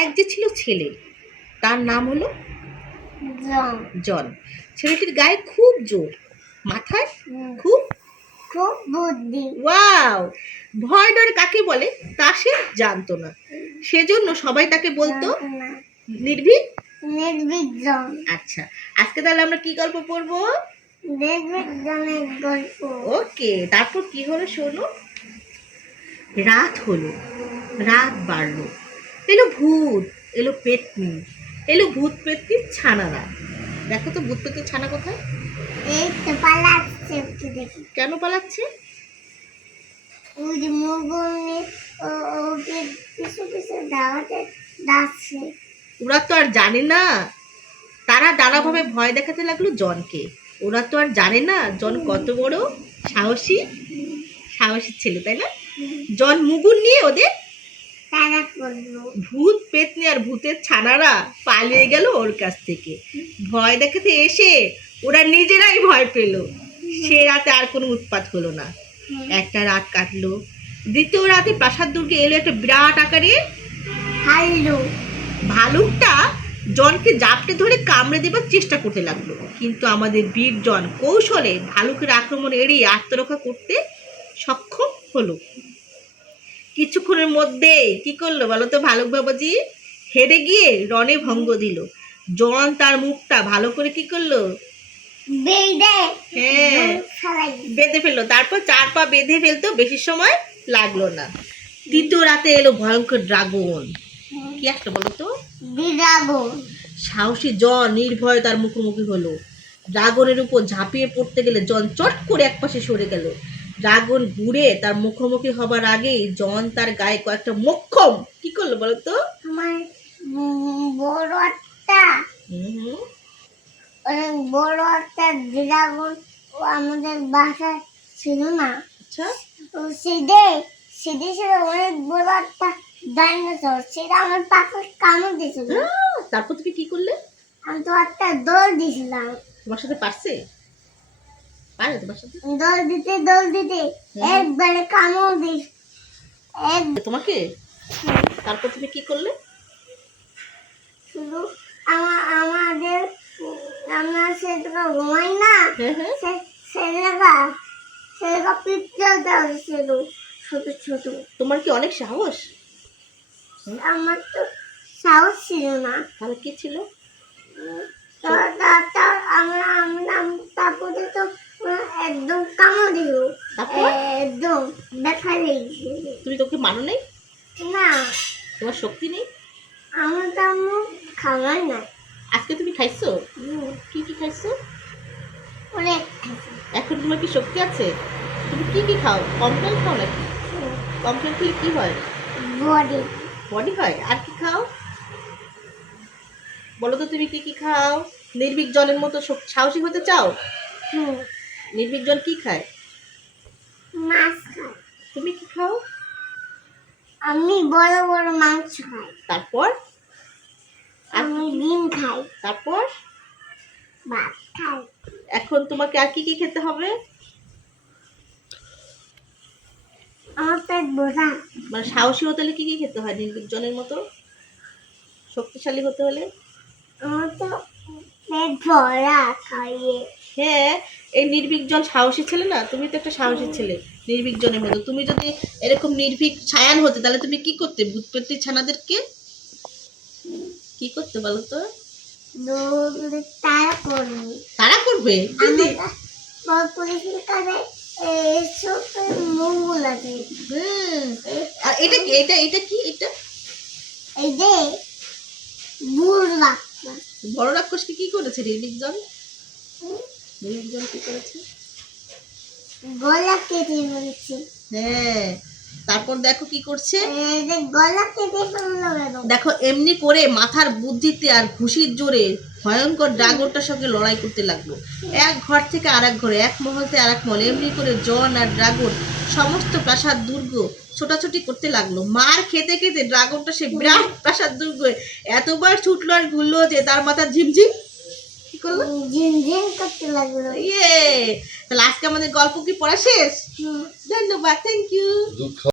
এক যে ছিল ছেলে, তার নাম হলো জন। ছেলেটির গায়ে খুব জোর, মাথায় খুব খুব বুদ্ধি। ওয়াও! ভয় ডর কাকে বলে তা সে জানতো না, সেজন্য সবাই তাকে বলতো নির্ভীক জন। আচ্ছা, আজকে তাহলে আমরা কি গল্প পড়বো? নির্ভীক জনের গল্প। ওকে, তারপর কি হলো শোনো। রাত হলো, রাত বাড়লো, এলো ভূত, এলো পেতনি, এলো ভূত পেতনির ছানারা। দেখো তো ভূত পেতনির ছানা কোথায়? এই তো পালাচ্ছে একটু দেখি। কেন পালাচ্ছে? ওই যে মুগুনি ওকে কিছু কিছু দাওয়াতে ডাকছে। ওরা তো আর জানে না, তারা নানাভাবে ভয় দেখাতে লাগলো জনকে। ওরা তো আর জানে না জন কত বড় সাহসী সাহসী ছেলে, তাই না? জন মুগুর নিয়ে ওদের তারা করলো। ভূত পেতনি আর ভূতের ছানারা পালিয়ে গেল ওর কাছ থেকে। ভয় দেখাতে এসে ওরা নিজেরাই ভয় পেল। সে রাতে আর কোনো উৎপাত হলো না। একটা রাত কাটলো, দ্বিতীয় রাতে প্রাসাদ দুর্গে এলো একটা বিরাট আকারে ভাল্লুক। ভালুকটা জনকে জাপটে ধরে কামড়ে দেবার চেষ্টা করতে লাগলো, কিন্তু আমাদের বীর জন কৌশলে ভালুকের আক্রমণ এড়িয়ে আত্মরক্ষা করতে সক্ষম হলো। কিছুক্ষণের মধ্যে কি করলো বলো তো ভালুক বাবাজি? হেরে গিয়ে রণে ভঙ্গ দিল। জন তার মুখটা ভালো করে কি করলো? হ্যাঁ, বেঁধে ফেললো। তারপর 4 পা বেঁধে ফেলতো, বেশি সময় লাগলো না। তৃতীয় রাতে এলো ভয়ঙ্কর ড্রাগন। কি আসলো বলো তো? ড্রাগন। সাহসী জন নির্ভয়ে তার মুখোমুখি হলো। ড্রাগনের উপর ঝাঁপিয়ে পড়তে গেলে জন চট করে একপাশে সরে গেল। ড্রাগন ঘুরে তার মুখোমুখি হবার আগেই জন তার গায়ে কয়েকটা মোক্ষম কি করলো বলো তো? আমার বড় একটা অনেক বড় একটা ড্রাগন আমাদের বাসায় ছিল না। আচ্ছা, তো সেটা ছিল অনেক বড় একটা ডাইনোসর। সেটা আমার পাখি কামড় দিয়েছিল। তারপর তুমি কি করলে? আমি তো একটা দৌড় দিয়েছিলাম। তোমার সাথে পারছে? পারে তোমার সাথে? দৌড় দিতে একবারে কামড় দিস তোমাকে। তারপর তুমি কি করলে? শুধু আমাদের আমরা সেটা ঘুমাই না, সেটা পিকচার দেওয়া ছিল ছোট ছোট। তোমার কি অনেক সাহস? আমার তো সাহস ছিল না। তাহলে কি ছিল? তারপরে তো একদম কামড় দিল, একদম দেখা লেগেছে। তুমি তোকে মানো নাই? না, তোমার শক্তি নেই? আমার তো খাবার না। আজকে তুমি খাইছো? কি কি খাইছো? অনেক। এখন তোমার কি শক্তি আছে? তুমি কি কি খাও? কমপ্লেন খাও নাকি? কমপ্লেন খেলে কি হয়? বডি বডি হয়। আর কি খাও বলো তো? তুমি কি কি খাও? নির্ভীক জনের মতো সাহসী হতে চাও? নির্ভীক জন কি খায়? মাছ খাই। তুমি কি খাও? আমি বড় বড় মাংস খাই। তারপর? আমি ডিম খাই। তারপর? ভাত খাই। এখন তোমাকে আর কি কি খেতে হবে? আমার পেট ভরা। মানে সাহসী হতে হলে কি কি খেতে হয় নির্ভীক জনের মতো? শক্তিশালী হতে হলে? আমার তো পেট ভরা খাইয়ে। হ্যাঁ, এই নির্ভীক জন সাহসী ছেলে না? তুমি তো একটা সাহসী ছেলে নির্ভীক জনের মতো। তুমি যদি এরকম নির্ভীক ছায়ান হতে তাহলে তুমি কি করতে? ভূতপেত্রী ছানাদেরকে কি করতে বলো তো? তারা করবে। তারা করবে? মঙ্গল আছে। আর এটা কি? এটা কি? এটা এই যে বড় রাক্ষসকে কি করেছে নির্ভীক জন? নির্ভীক জন কি করেছে? গলা কেটে ফেলেছে। হ্যাঁ, তারপর দেখো কি করছে। গলা কেটে ফেললো। দেখো এমনি করে মাথার বুদ্ধিতে আর ঘুষির জোরে ভয়ঙ্কর ড্রাগনটার সঙ্গে লড়াই করতে লাগলো। এক ঘর থেকে আরেক ঘরে, এক মহল থেকে আরেক মহল, এমনি করে জন আর ড্রাগন সমস্ত প্রাসাদ দুর্গ ছোটাছুটি করতে লাগলো। মার খেতে খেতে ড্রাগনটা সে বিরাট প্রাসাদ দুর্গ এতবার ছুটলো আর ঘুরলো যে তার মাথা ঝিমঝিম কি করলো? ঝিমঝিম করতে লাগলো। তাহলে আজকে আমাদের গল্প কি পড়া শেষ? ধন্যবাদ, থ্যাংক ইউ।